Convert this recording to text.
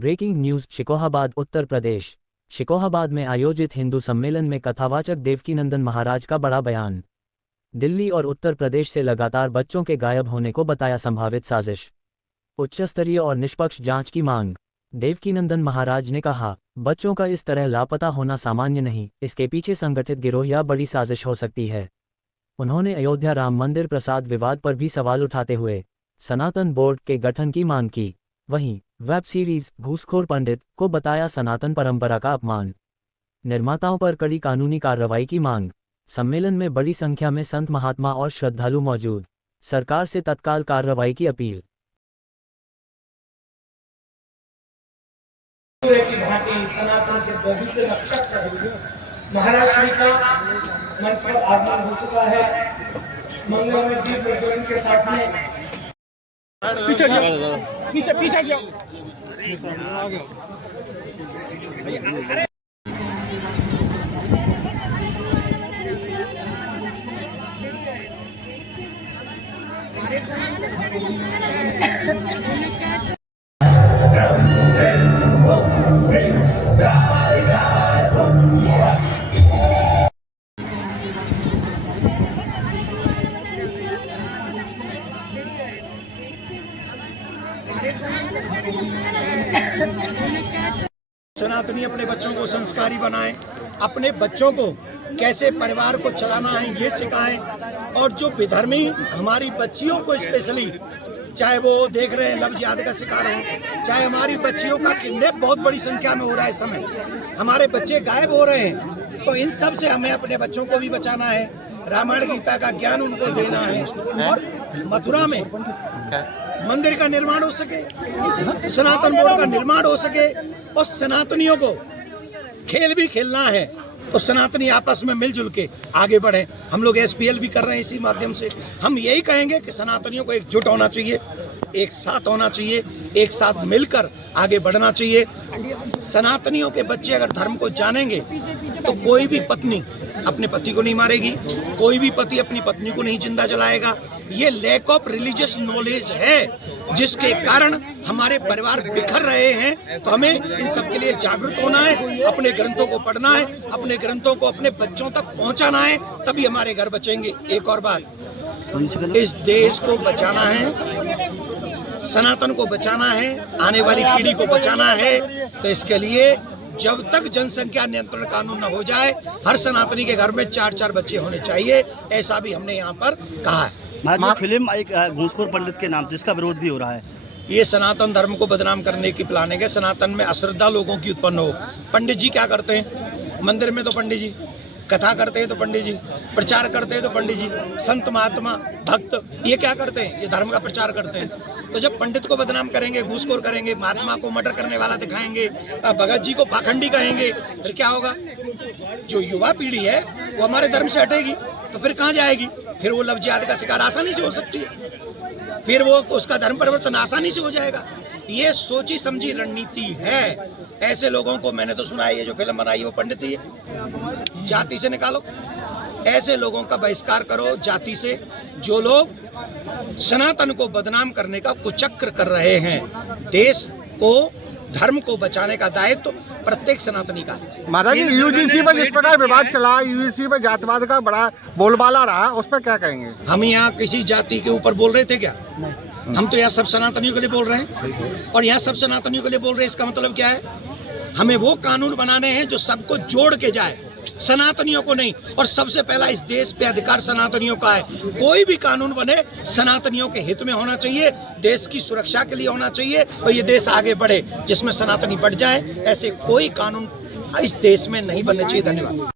Breaking news. Shikohabad Uttar Pradesh. Shikohabad में आयोजित हिंदू सम्मेलन में कथावाचक देवकीनंदन महाराज का बड़ा बयान। दिल्ली और उत्तर प्रदेश से लगातार बच्चों के गायब होने को बताया संभावित साजिश। उच्चस्तरीय और निष्पक्ष जांच की मांग। देवकीनंदन महाराज ने कहा, बच्चों का इस तरह लापता होना सामान्य नहीं, इसके पीछे संगठित गिरोह या बड़ी साजिश हो सकती है। उन्होंने अयोध्या राम मंदिर प्रसाद विवाद पर भी सवाल उठाते हुए सनातन बोर्ड के गठन की मांग की। वहीं वेब सीरीज घूसखोर पंडित को बताया सनातन परंपरा का अपमान। निर्माताओं पर कड़ी कानूनी कार्रवाई की मांग। सम्मेलन में बड़ी संख्या में संत महात्मा और श्रद्धालु मौजूद। सरकार से तत्काल कार्रवाई की अपील। सनातन के पवित्र नक्षत्र महाराज श्री का मंच पर आगमन हो चुका है। मंगलमय दीप प्रज्वलन के साथ में पीछे जाओ। सनातनी अपने बच्चों को संस्कारी बनाएं, अपने बच्चों को कैसे परिवार को चलाना है ये सिखाएं। और जो विधर्मी हमारी बच्चियों को स्पेशली, चाहे वो देख रहे हैं लव जिहाद का शिकार हो, चाहे हमारी बच्चियों का किडनैप बहुत बड़ी संख्या में हो रहा है, इस समय हमारे बच्चे गायब हो रहे हैं, तो इन सब से हमें अपने बच्चों को भी बचाना है। रामायण गीता का ज्ञान उनको देना है और मथुरा में मंदिर का निर्माण हो सके, सनातन बोर्ड का निर्माण हो सके और सनातनियों को खेल भी खेलना है तो सनातनी आपस में मिलजुल के आगे बढ़े। हम लोग SPL भी कर रहे हैं, इसी माध्यम से हम यही कहेंगे कि सनातनियों को एकजुट होना चाहिए, एक साथ होना चाहिए, एक साथ मिलकर आगे बढ़ना चाहिए। सनातनियों के बच्चे अगर धर्म को जानेंगे तो कोई भी पत्नी अपने पति को नहीं मारेगी, कोई भी पति अपनी पत्नी को नहीं जिंदा जलाएगा। ये लैक ऑफ रिलीजियस नॉलेज है जिसके कारण हमारे परिवार बिखर रहे हैं। तो हमें इन सब के लिए जागरूक होना है, अपने ग्रंथों को पढ़ना है, अपने ग्रंथों को अपने बच्चों तक पहुंचाना है, तभी हमारे घर बचेंगे। एक और बात, इस देश को बचाना है, सनातन को बचाना है, आने वाली पीढ़ी को बचाना है। तो इसके लिए जब तक जनसंख्या नियंत्रण कानून न हो जाए, हर सनातनी के घर में 4-4 बच्चे होने चाहिए, ऐसा भी हमने यहाँ पर कहा है। फिल्म एक घूसखोर पंडित के नाम जिसका विरोध भी हो रहा है, ये सनातन धर्म को बदनाम करने की प्लानिंग है। सनातन में अश्रद्धा लोगों की उत्पन्न हो। पंडित जी क्या करते हैं मंदिर में? तो पंडित जी कथा करते हैं, तो पंडित जी प्रचार करते हैं, तो पंडित जी संत महात्मा भक्त ये क्या करते हैं? ये धर्म का प्रचार करते हैं। तो जब पंडित को बदनाम करेंगे, घूसखोर करेंगे, महात्मा को मर्डर करने वाला दिखाएंगे, भगत जी को पाखंडी कहेंगे, फिर क्या होगा? जो युवा पीढ़ी है वो हमारे धर्म से हटेगी तो फिर कहाँ जाएगी? फिर वो लव जिहाद का शिकार आसानी से हो सकती है, फिर वो उसका धर्म परिवर्तन आसानी से हो जाएगा। ये सोची समझी रणनीति है। ऐसे लोगों को मैंने तो सुना है, ये जो फिल्म बनाई वो पंडित ही है, जाति से निकालो। ऐसे लोगों का बहिष्कार करो जाति से, जो लोग सनातन को बदनाम करने का कुचक्र कर रहे हैं। देश को, धर्म को बचाने का दायित्व प्रत्येक सनातनी का है। महाराज जी, UGC में जिस प्रकार विवाद चला, UGC में जातिवाद का बड़ा बोलबाला रहा, उस पर क्या कहेंगे? हम यहाँ किसी जाति के ऊपर बोल रहे थे क्या? हम तो यहाँ सब सनातनियों के लिए बोल रहे हैं और यहाँ सब सनातनियों के लिए बोल रहे हैं। इसका मतलब क्या है? हमें वो कानून बनाने हैं जो सबको जोड़ के जाए, सनातनियों को नहीं। और सबसे पहला इस देश पे अधिकार सनातनियों का है। कोई भी कानून बने सनातनियों के हित में होना चाहिए, देश की सुरक्षा के लिए होना चाहिए और ये देश आगे बढ़े, जिसमें सनातनी बढ़ जाए। ऐसे कोई कानून इस देश में नहीं बनने चाहिए। धन्यवाद।